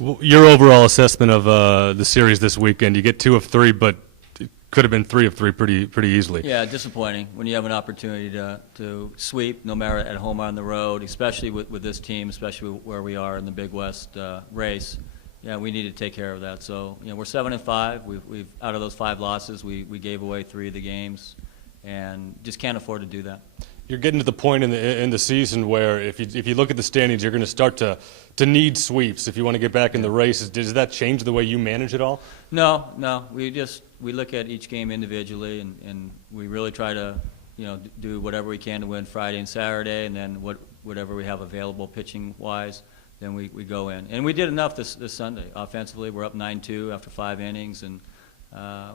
Your overall assessment of the series this weekend, you get 2 of 3, but it could have been 3 of 3 pretty easily. Yeah, disappointing when you have an opportunity to sweep, no matter at home or on the road, especially with this team, especially where we are in the Big West race. Yeah, we need to take care of that. So, we're 7-5. We've out of those 5 losses, we gave away 3 of the games, and just can't afford to do that. You're getting to the point in the season where if you look at the standings, you're going to start to need sweeps if you want to get back in the races. Does that change the way you manage it all? No. We look at each game individually, and we really try to do whatever we can to win Friday and Saturday, and then whatever we have available pitching wise, then we go in. And we did enough this Sunday offensively. We're up 9-2 after 5 innings, and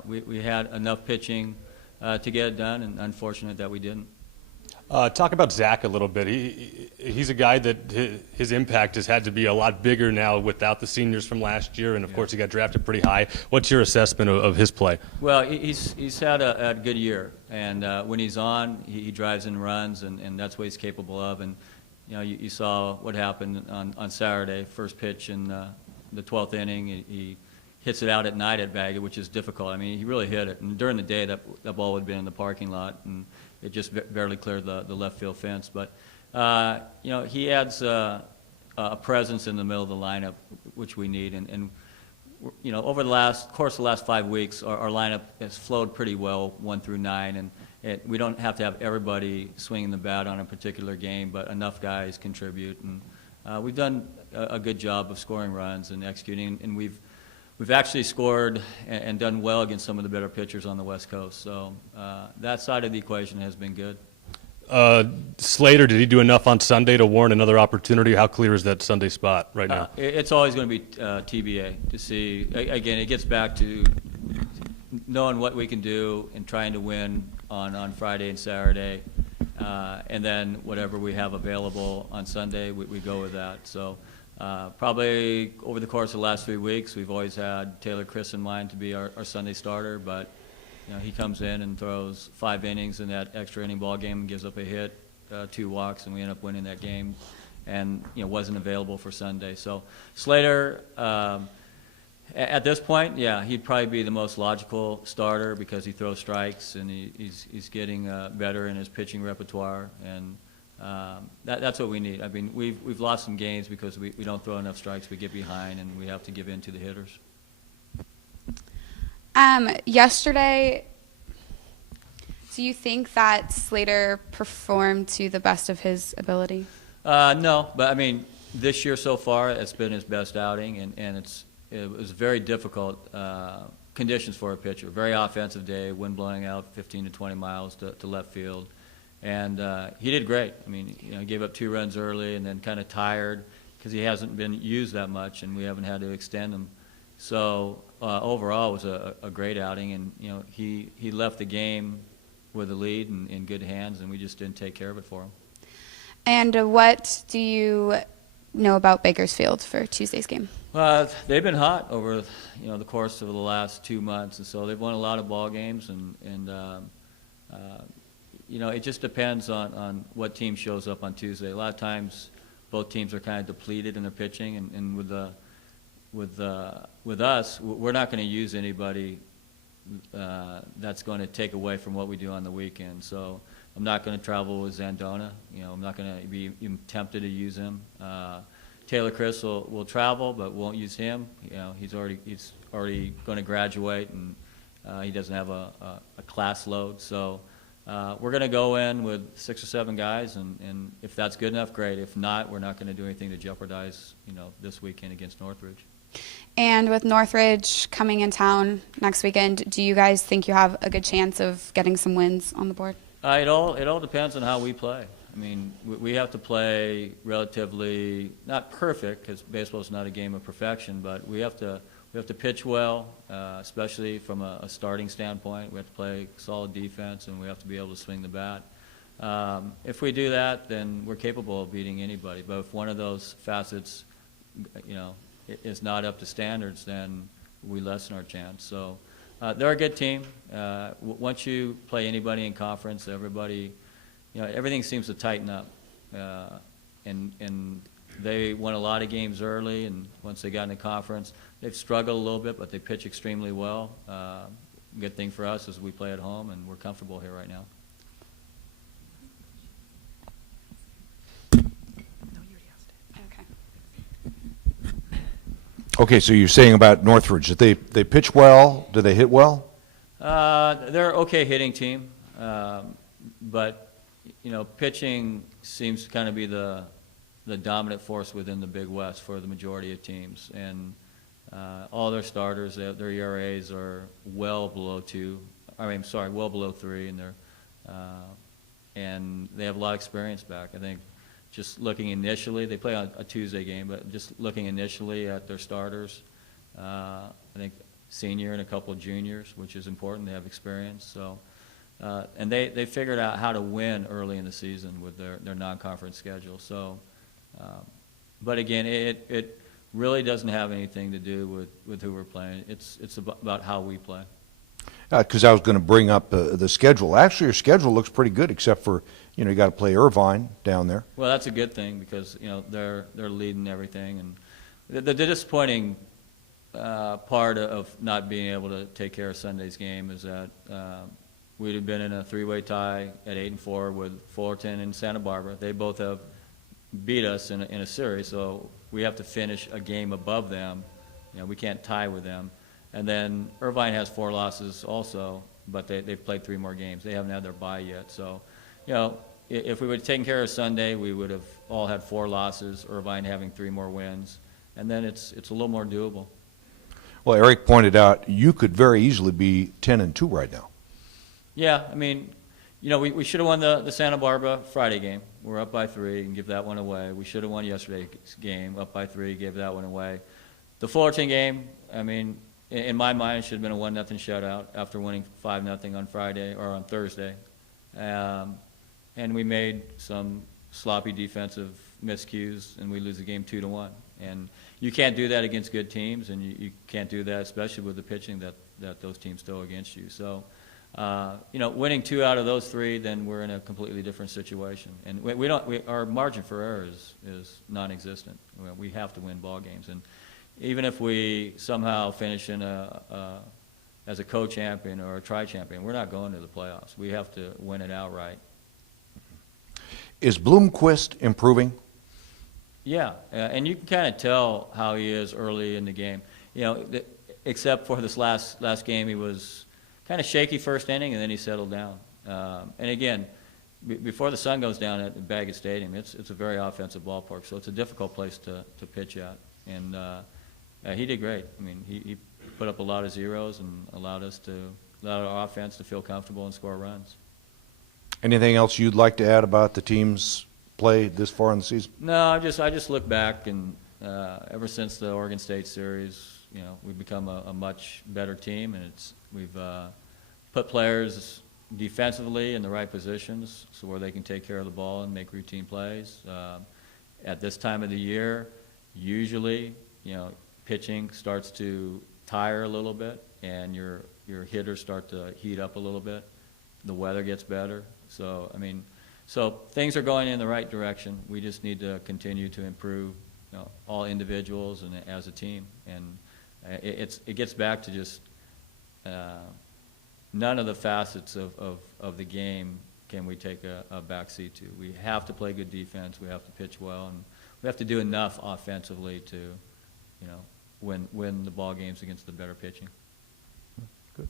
we had enough pitching to get it done, and unfortunate that we didn't. Talk about Zach a little bit. He's a guy that his impact has had to be a lot bigger now without the seniors from last year, and of course he got drafted pretty high. What's your assessment of his play? Well, he's had a good year, and when he's on, he drives and runs, and that's what he's capable of. And you saw what happened on Saturday, first pitch in the 12th inning. He hits it out at night at Baggett, which is difficult. I mean, he really hit it, and during the day that ball would have been in the parking lot, and it just barely cleared the left field fence. But he adds a presence in the middle of the lineup, which we need. And over the course of the last 5 weeks, our lineup has flowed pretty well, 1 through 9, and we don't have to have everybody swinging the bat on a particular game, but enough guys contribute. And we've done a good job of scoring runs and executing, and we've actually scored and done well against some of the better pitchers on the West Coast. So that side of the equation has been good. Slater, did he do enough on Sunday to warrant another opportunity? How clear is that Sunday spot right now? It's always going to be TBA to see. Again, it gets back to knowing what we can do and trying to win on Friday and Saturday. And then whatever we have available on Sunday, we go with that. So probably over the course of the last 3 weeks, we've always had Taylor Chris in mind to be our Sunday starter, but he comes in and throws 5 innings in that extra inning ball game and gives up a hit, 2 walks, and we end up winning that game, and wasn't available for Sunday. So Slater, at this point, he'd probably be the most logical starter because he throws strikes and he's getting better in his pitching repertoire, and that's what we need. I mean, we've lost some games because we don't throw enough strikes. We get behind, and we have to give in to the hitters. Yesterday, do you think that Slater performed to the best of his ability? No, but I mean, this year so far, it's been his best outing, and it was very difficult conditions for a pitcher. Very offensive day, wind blowing out 15 to 20 miles to left field. And he did great. I mean, he gave up 2 runs early and then kind of tired because he hasn't been used that much, and we haven't had to extend him. So overall, it was a great outing, and he left the game with a lead and in good hands, and we just didn't take care of it for him. And what do you know about Bakersfield for Tuesday's game? They've been hot over the course of the last 2 months, and so they've won a lot of ball games, and it just depends on what team shows up on Tuesday. A lot of times, both teams are kind of depleted in their pitching, and with us, we're not going to use anybody that's going to take away from what we do on the weekend. So I'm not going to travel with Zandona. I'm not going to be even tempted to use him. Taylor Chris will travel, but won't use him. He's already going to graduate, and he doesn't have a class load. So we're going to go in with 6 or 7 guys, and if that's good enough, great. If not, we're not going to do anything to jeopardize this weekend against Northridge. And with Northridge coming in town next weekend, do you guys think you have a good chance of getting some wins on the board? It all depends on how we play. I mean, we have to play relatively, not perfect, because baseball is not a game of perfection, but we have to pitch well, especially from a starting standpoint. We have to play solid defense, and we have to be able to swing the bat. If we do that, then we're capable of beating anybody. But if one of those facets, is not up to standards, then we lessen our chance. So they're a good team. Once you play anybody in conference, everybody, everything seems to tighten up. And They won a lot of games early, and once they got in the conference, they've struggled a little bit, but they pitch extremely well. Good thing for us is we play at home, and we're comfortable here right now. Okay. Okay, so you're saying about Northridge, that they pitch well, do they hit well? They're an okay hitting team, but pitching seems to kind of be the dominant force within the Big West for the majority of teams, and all their starters, their ERAs are well below 2. Well below 3, and they have a lot of experience back. I think just looking initially, they play on a Tuesday game, but just looking initially at their starters, I think senior and a couple of juniors, which is important. They have experience, so and they figured out how to win early in the season with their non-conference schedule. So, but again, it really doesn't have anything to do with who we're playing. It's about how we play. Because I was going to bring up the schedule. Actually, your schedule looks pretty good, except for you got to play Irvine down there. Well, that's a good thing because they're leading everything, and the disappointing part of not being able to take care of Sunday's game is that we'd have been in a 3-way tie at 8-4 with Fullerton and Santa Barbara. They both have beat us in a series, so we have to finish a game above them. We can't tie with them. And then Irvine has 4 losses also, but they've played 3 more games. They haven't had their bye yet. So, if we would have taken care of Sunday, we would have all had 4 losses, Irvine having 3 more wins, and then it's a little more doable. Well, Eric pointed out you could very easily be 10-2 right now. Yeah, we should have won the Santa Barbara Friday game. We're up by 3 and give that one away. We should have won yesterday's game, up by 3, gave that one away. The Fullerton game, in my mind, it should have been a 1-0 shutout after winning 5-0 on Friday or on Thursday. And we made some sloppy defensive miscues, and we lose the game 2-1. And you can't do that against good teams, and you can't do that, especially with the pitching that those teams throw against you. So, winning 2 out of those 3, then we're in a completely different situation. And our margin for error is non-existent. We have to win ball games. And even if we somehow finish in as a co-champion or a tri-champion, we're not going to the playoffs. We have to win it outright. Is Bloomquist improving? Yeah, and you can kind of tell how he is early in the game. Except for this last game, he was kind of shaky first inning, and then he settled down. And again, before the sun goes down at Baggett Stadium, it's a very offensive ballpark, so it's a difficult place to pitch at. And he did great. He put up a lot of zeros and allowed our offense to feel comfortable and score runs. Anything else you'd like to add about the team's play this far in the season? No, I just look back, and ever since the Oregon State series, we've become a much better team, and we've put players defensively in the right positions so where they can take care of the ball and make routine plays. At this time of the year, usually, pitching starts to tire a little bit, and your hitters start to heat up a little bit. The weather gets better. So things are going in the right direction. We just need to continue to improve, all individuals and as a team. And it gets back to just none of the facets of the game can we take a backseat to. We have to play good defense. We have to pitch well, and we have to do enough offensively to, win the ball games against the better pitching. Good.